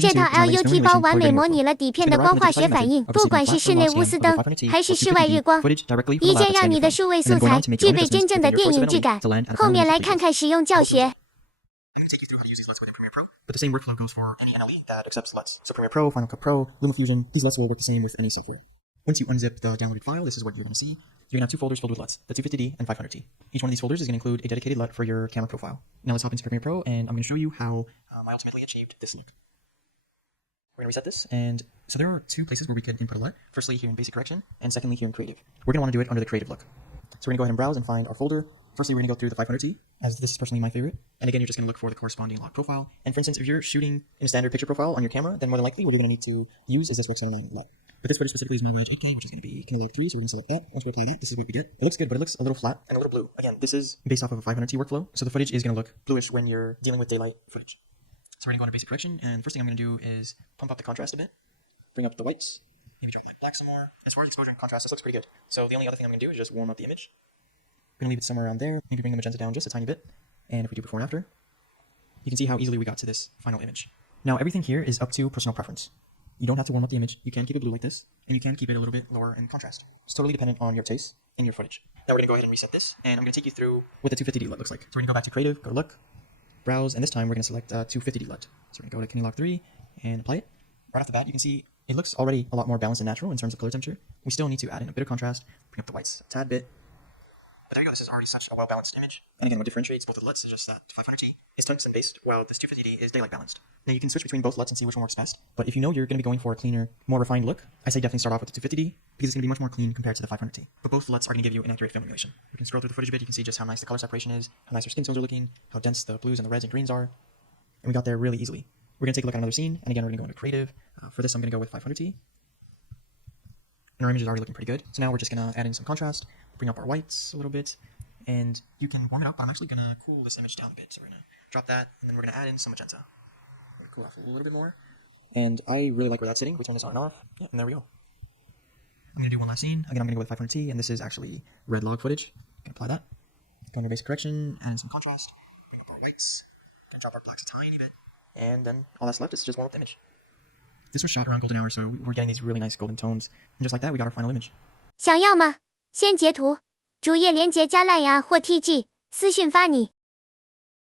这套 LUT 包完美模拟了底片的光化学反应，不管是室内钨丝灯还是室外日光，一键让你的数位素材具备真正的电影质感。后面来看看使用教学。 I'm going to take you through how to use these LUTs within Premiere Pro, but the same workflow goes for any NLE that accepts LUTs. So Premiere Pro, Final Cut Pro, LumaFusion, these LUTs will work the same with any software. Once you unzip the downloaded file, this is what you're going to see. You're going to have two folders filled with LUTs, the 250D and 500T. Each one of these folders is going to include a dedicated LUT for your camera profile. Now let's hop into Premiere Pro, and I'm going to show you how I ultimately achieved this look. We're going to reset this, and so there are two places where we could input a LUT. Firstly, here in Basic Correction, and secondly, here in Creative. We're going to want to do it under the Creative look. So we're going to go ahead and browse and find our folder. Firstly, we're going to go through the 500T, as this is personally my favorite. And again, you're just going to look for the corresponding log profile. And for instance, if you're shooting in a standard picture profile on your camera, then more than likely what you're going to need to use is this Works Online LUT. But this footage specifically is my large 8K, which is going to be log 3, so we're going to select that. Once we apply that, this is what we get. It looks good, but it looks a little flat and a little blue. Again, this is based off of a 500T workflow, so the footage is going to look bluish when you're dealing with daylight footage. So we're going to go into Basic Correction, and the first thing I'm going to do is pump up the contrast a bit, bring up the whites, maybe drop my black some more. As far as exposure and contrast, this looks pretty good. So the only other thing I'm going to do is just warm up the image. We're going to leave it somewhere around there, maybe bring the magenta down just a tiny bit. And if we do before and after, you can see how easily we got to this final image. Now everything here is up to personal preference. You don't have to warm up the image. You can keep it blue like this, and you can keep it a little bit lower in contrast. It's totally dependent on your taste and your footage. Now we're going to go ahead and reset this, and I'm going to take you through what the 250D LUT looks like. So we're going to go back to Creative, go to Look, Browse, and this time we're going to select 250D LUT. So we're going to go to log 3 and apply it. Right off the bat, you can see it looks already a lot more balanced and natural in terms of color temperature. We still need to add in a bit of contrast, bring up the whites a tad bit. But there you go, this is already such a well-balanced image. And again, what differentiates both of the LUTs is just that 500T is tungsten-based, while this 250D is daylight balanced. Now you can switch between both LUTs and see which one works best, but if you know you're going to be going for a cleaner, more refined look, I say definitely start off with the 250D, because it's going to be much more clean compared to the 500T. But both LUTs are going to give you an accurate film emulation. We can scroll through the footage a bit, you can see just how nice the color separation is, how nice our skin tones are looking, how dense the blues and the reds and greens are, and we got there really easily. We're going to take a look at another scene, and again, we're going to go into Creative. For this, I'm going to go with 500T. And our image is already looking pretty good. So now we're just going to add in some contrast, bring up our whites a little bit, and you can warm it up, but I'm actually going to cool this image down a bit. So we're going to drop that, and then we're going to add in some magenta. We're going to cool off a little bit more. And I really like where that's sitting. We turn this on and off. Yeah, and there we go. I'm going to do one last scene. Again, I'm going to go with 500T, and this is actually red log footage. I'm going to apply that. Go into Basic Correction, add in some contrast, bring up our whites, and drop our blacks a tiny bit. And then all that's left is to just warm up the image. This was shot around golden hour, so we're getting these really nice golden tones. And just like that, we got our final image. 想要吗？先截图，主页连结加蓝牙或 TG，私讯发你。